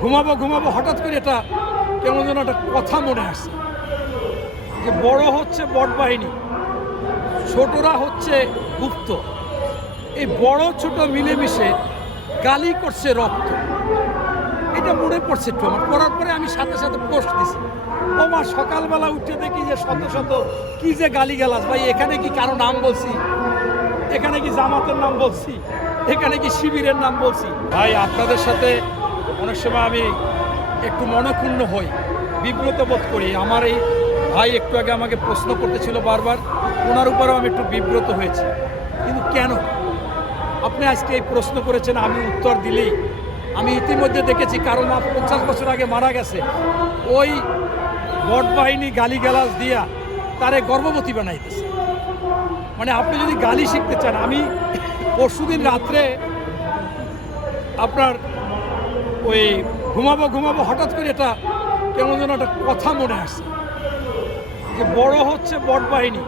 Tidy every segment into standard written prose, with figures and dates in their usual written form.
ঘুমাবো ঘুমাবো হঠাৎ করে এটা কেমন যেন একটা কথা মনে আসছে যে বড় হচ্ছে বট বাহিনী, ছোটরা হচ্ছে গুপ্ত। এই বড় ছোট মিলেমিশে গালি করছে রক্ত। এটা মনে পড়ছে একটু আমার, পড়ার পরে আমি সাথে সাথে পোস্ট দিছি। ও মা, সকালবেলা উঠে দেখি যে শত শত কি যে গালিগালাজ। ভাই, এখানে কি কারো নাম বলছি? এখানে কি জামাতের নাম বলছি? এখানে কি শিবিরের নাম বলছি? ভাই, আপনাদের সাথে অনেক সময় আমি একটু মনক্ষুণ্ণ হই, বিব্রত বোধ করি। আমার এই ভাই একটু আগে আমাকে প্রশ্ন করতেছিল বারবার, ওনার উপরেও আমি একটু বিব্রত হয়েছি। কিন্তু কেন আপনি আজকে এই প্রশ্ন করেছেন? আমি উত্তর দিলেই, আমি ইতিমধ্যে দেখেছি কারো মা 50 বছর আগে মারা গেছে, ওই বট বাহিনী গালিগালাজ দিয়া তারে গর্ভবতী বানাইতেছে। মানে আপনি যদি গালি শিখতে চান, আমি পরশুদিন রাত্রে আপনার ওই ঘুমাবো ঘুমাবো হঠাৎ করে এটা কেমন যেন একটা কথা মনে আসছে যে বড় হচ্ছে বট বাহিনী,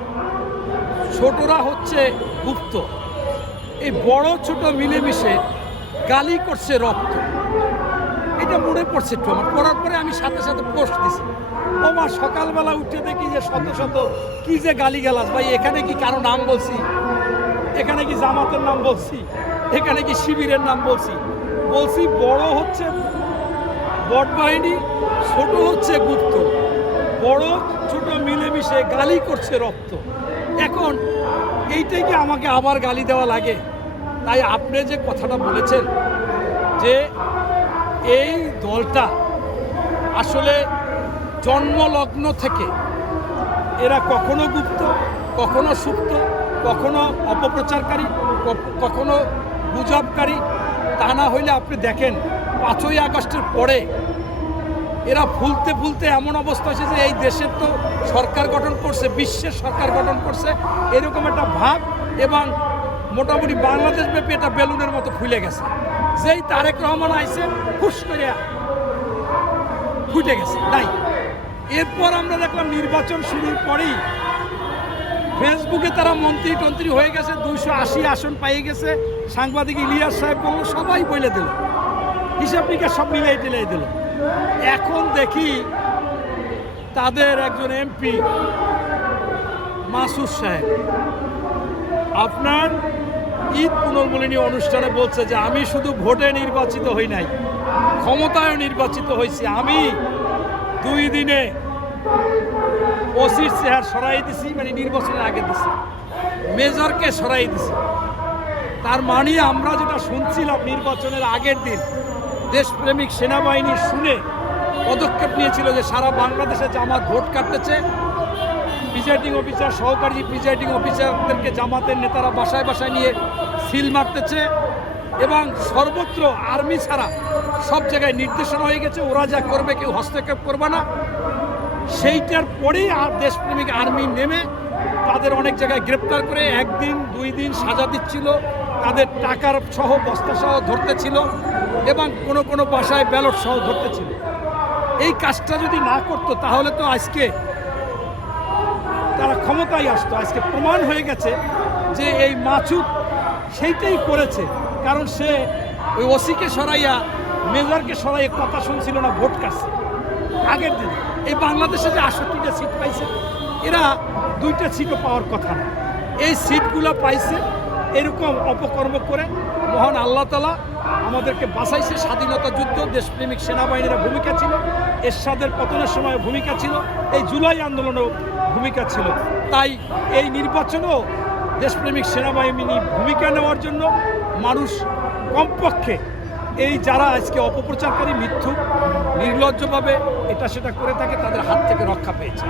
ছোটরা হচ্ছে গুপ্ত। এই বড় ছোট মিলেমিশে গালি করছে রক্ত। এটা মনে পড়ছে একটু আমার, পড়ার পরে আমি সাথে সাথে পোস্ট দিছি। ও মা, সকালবেলা উঠে দেখি যে শত শত কি যে গালিগালাজ। ভাই, এখানে কি কারো নাম বলছি? এখানে কি জামাতের নাম বলছি? এখানে কি শিবিরের নাম বলছি? বলছি বড় হচ্ছে বট বাহিনী, ছোট হচ্ছে গুপ্ত। বড় ছোট মিলেমিশে গালি করছে রক্ত। এখন এইটাই কি আমাকে আবার গালি দেওয়া লাগে? তাই আপনি যে কথাটা বলেছেন যে এই দলটা আসলে জন্মলগ্ন থেকে এরা কখনো গুপ্ত, কখনো সুপ্ত, কখনো অপপ্রচারকারী, কখনো গুজবকারী। তা না হইলে আপনি দেখেন 5ই আগস্টের পরে এরা ফুলতে ফুলতে এমন অবস্থা হয়েছে যে এই দেশের তো সরকার গঠন করছে, বিশ্বের সরকার গঠন করছে, এরকম একটা ভাব। এবং মোটামুটি বাংলাদেশ ব্যাপী এটা বেলুনের মতো ফুলে গেছে। যেই তারেক রহমান আইছে, ফুস করে ফুটে গেছে। তাই এরপর আমরা দেখলাম নির্বাচন শুরুর পরেই ফেসবুকে তারা মন্ত্রী টন্ত্রী হয়ে গেছে, 280 আসন পাইয়ে গেছে। সাংবাদিক ইলিয়াস সাহেব বলল, সবাই বলে দিল, হিসাব নিকাশ সব মিলাই টিলাই দিল। এখন দেখি তাদের একজন এমপি মাসুদ সাহেব আপনার ঈদ পুনর্মিলনী অনুষ্ঠানে বলছে যে আমি শুধু ভোটে নির্বাচিত হই নাই, ক্ষমতায় নির্বাচিত হয়েছি। আমি 2 দিনে ওসির চেহার সরাই দিছি, মানে নির্বাচনের আগে দিছি, মেজরকে সরাই দিছি। তার মানে আমরা যেটা শুনছিলাম নির্বাচনের আগের দিন, দেশপ্রেমিক সেনাবাহিনী শুনে পদক্ষেপ নিয়েছিল যে সারা বাংলাদেশে জামাত ভোট কাটতেছে, প্রিজাইডিং অফিসার, সহকারী প্রিজাইডিং অফিসারদেরকে জামাতের নেতারা বাসায় বাসায় নিয়ে সিল মারতেছে এবং সর্বত্র আর্মি ছাড়া সব জায়গায় নির্দেশনা হয়ে গেছে, ওরা যা করবে কেউ হস্তক্ষেপ করবে না। সেইটার পরেই আর দেশপ্রেমিক আর্মি নেমে তাদের অনেক জায়গায় গ্রেপ্তার করে 1 দিন 2 দিন সাজা দিচ্ছিল, তাদের টাকার সহ বস্তা সহ ধরতেছিল এবং কোনো বাসায় ব্যালট সহ ধরতেছিল। এই কাজটা যদি না করতো তাহলে তো আজকে তারা ক্ষমতায় আসতো। আজকে প্রমাণ হয়ে গেছে যে এই মাসুদ সেইটাই করেছে, কারণ সে ওই ওসিকে সরাইয়া মেজরকে সরাইয়া কথা শুনছিল না, ভোট কাটছে আগের দিন। এই বাংলাদেশে যে 68টা সিট পাইছে, এরা 2টা সিটও পাওয়ার কথা না। এই সিটগুলো পাইছে এরকম অপকর্ম করে। মহান আল্লাহ তাআলা আমাদেরকে বাঁচাইছে। স্বাধীনতা যুদ্ধ, দেশপ্রেমিক সেনাবাহিনীর ভূমিকা ছিল, এরশাদের পতনের সময় ভূমিকা ছিল, এই জুলাই আন্দোলনেও ভূমিকা ছিল। তাই এই নির্বাচনেও দেশপ্রেমিক সেনাবাহিনী ভূমিকা নেওয়ার জন্য মানুষ কমপক্ষে এই যারা আজকে অপপ্রচারকারী, মিথ্যুক, নির্লজ্জভাবে এটা সেটা করে থাকে, তাদের হাত থেকে রক্ষা পেয়েছে।